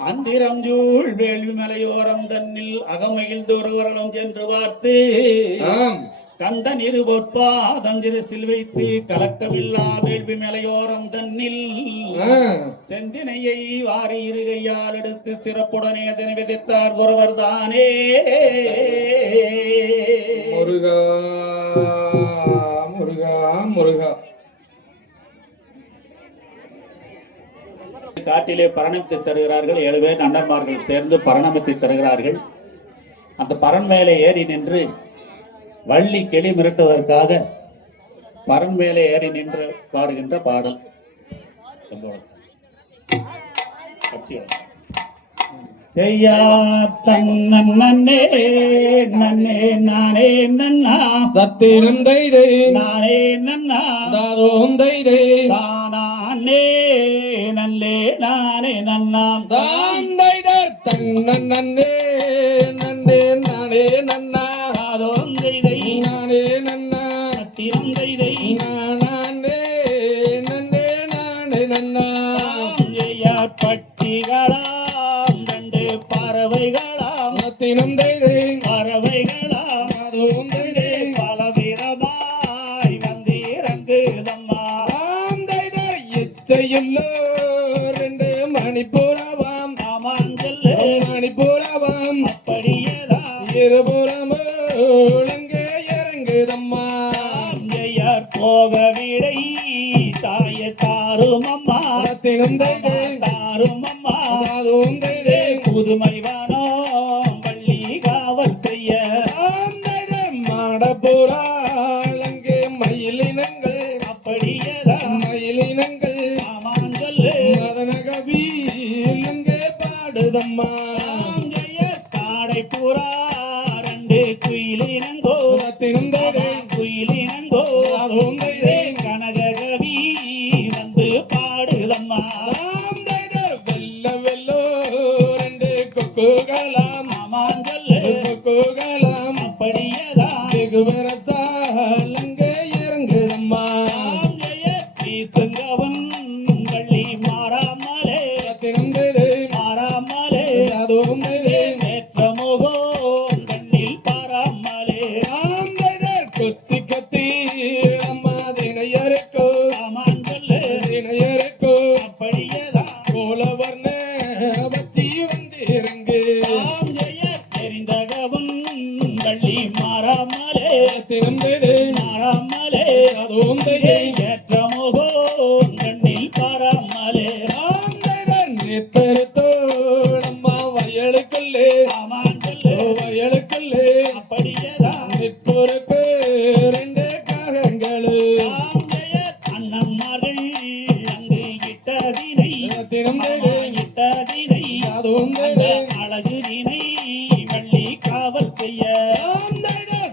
அந்திரம் ஜூழ் வேள்வி மலையோரம் தன்னில் அகமையில் ஒருவர்களும் சென்று பார்த்து கந்தன் இரு பொற்பாதம் சிறுசில் வைத்து கலக்கமில்லா வேள்வி மலையோரம் தன்னில் செந்தினையை வாரி இருகையால் எடுத்து சிறப்புடனே அதனை விதைத்தார் ஒருவர் தானே. முருகா முருகா முருகா. காட்டிலே பரணமித்து தருகிறார்கள். ஏழு பேர் நண்பர்மார்கள் சேர்ந்து பரணமித்து தருகிறார்கள். அந்த பரன் மேலே ஏறி நின்று வள்ளி கெளி மிரட்டுவதற்காக பரன் மேலே ஏறி நின்று பாடுகின்ற பாடல். செய்யா தன்னே நன்னே நானே நன்னா. ரத்தினம் தைதை நானே நன்னா. தாதோம் தைதை தானே நல்லே நானே நன்னாம் தாம் தைதர் நன்னே நன்னே நானே நன்னா. பறவைகளாம் ரத்தினம் தைதை பறவைகளாம் தாதோம் தைதை பலவிதமாய் வந்திறங்குதம்மா தாம் தைதர் இச்சையுள்ளோ ரெண்டு மணிப்புறவாம் ஆமாஞ்சொல்லு மணிப்புறவாம் அப்படியேதான். இருபுறமோ ஒழுங்கே இறங்குதம்மா. ஐயார் போக விடை. தாய தாரும் அம்மா தைதை தாரும் அம்மா தாதோம் தைதை புதுமை வானம் வள்ளி காவல் செய்ய. மாடப்புறாள் அங்கே மயிலினங்கள். அப்படியேதான். மயிலினங்கள். ஆமாஞ்சொல்லு மதனகவி இங்கே பாடுதம்மா. காடை புறா ரெண்டு குயிலினங்கோ. ரத்தினம் தைதை குயிலினங்கோ. தைதை கனககவி அப்படியேதான் கோலவர்ண அழகு தினை வள்ளி காவல் செய்ய.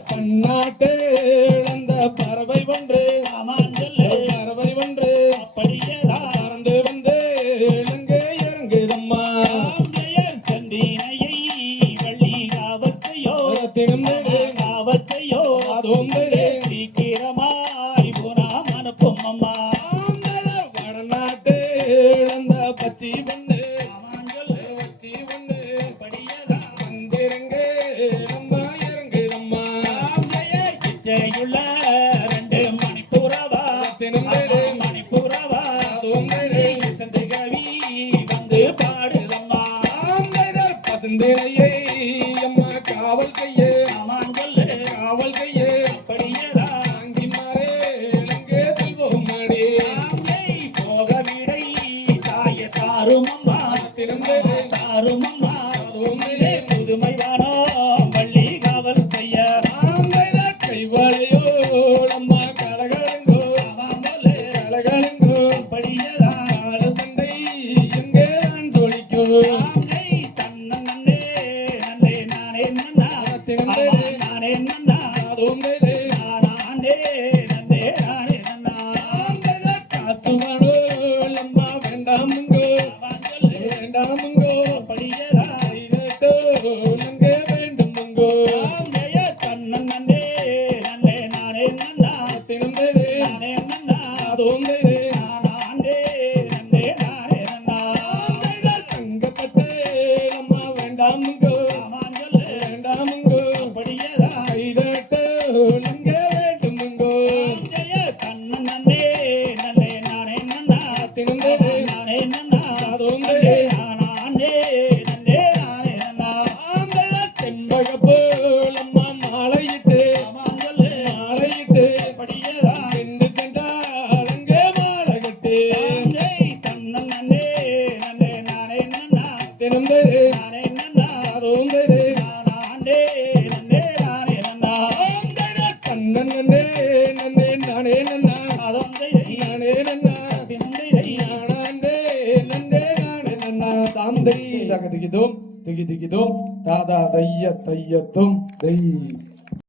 பன்னாட்டு இழந்த பறவை ஒன்று. பறவை ஒன்று. அப்படியேதான். பறந்து வந்து இலங்கை இறங்குதம்மா. செந்தினையை வள்ளி காவல் செய்யோ. தைதை காவல் செய்யோ. தாதோம் தைதை சீக்கிரமாய் புறாம் அனுப்பும் அம்மா. இச்சையுள்ள ரெண்டு மணிப்புறவா மணிப்புறவா தாதோம் தைதை செந்து கவி வந்து பாடுதம்மா. தாம் நன்னா திறந்தது நானே நன்னா நானே நன்னே நானே நன்னா காசு வாடோ வேண்டாமுங்கோ. வேண்டாமுங்கோ நன்னா நானே நன்னா அதோந்தது நானே நன்னே நானே நன்னா ஆந்தத கண்ணன் நன்னே நன்னே நானே நன்னா. அதொந்தை நானே நன்னா. தினந்தை நானே நன்னே நானே தகதிகிதோம் திகிதிகிதோம் தாதா தைய தையத்தும் தை